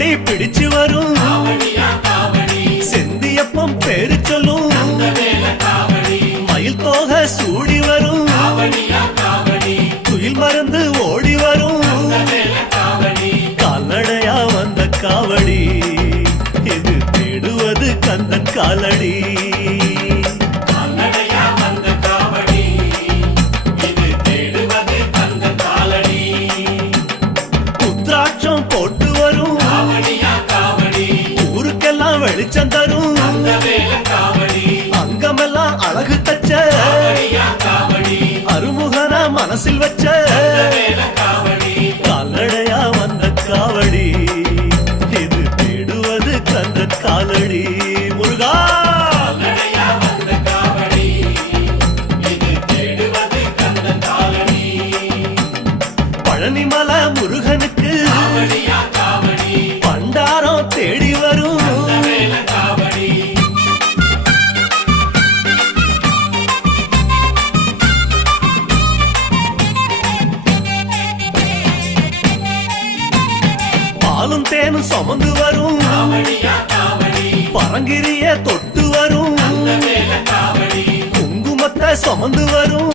கொடி பிடிச்சு வரும் செந்தியப்பம் பேரு சொல்லும் மயில் தோகை சூடி வரும் குயில் மருந்து ஓடி வரும் கால்நடையா வந்த காவடி இது தேடுவது கந்தன் காலடி உத்ராட்சம் போட்டு வரும் ஊருக்கெல்லாம் வெளிச்சம் தரும் அங்கமெல்லாம் அழகு தச்ச அருமுகன மனசில் வச்ச கால்நடையா வந்த காவடி இது தேடுவது கந்தன் காலடி முருகா பழனிமலை முருகனுக்கு பண்டாரம் தேடி வரும் பாலும் தேனும் சுமந்து வரும் பரங்கிரிய தொட்டு வரும் குங்குமத்தை சுமந்து வரும்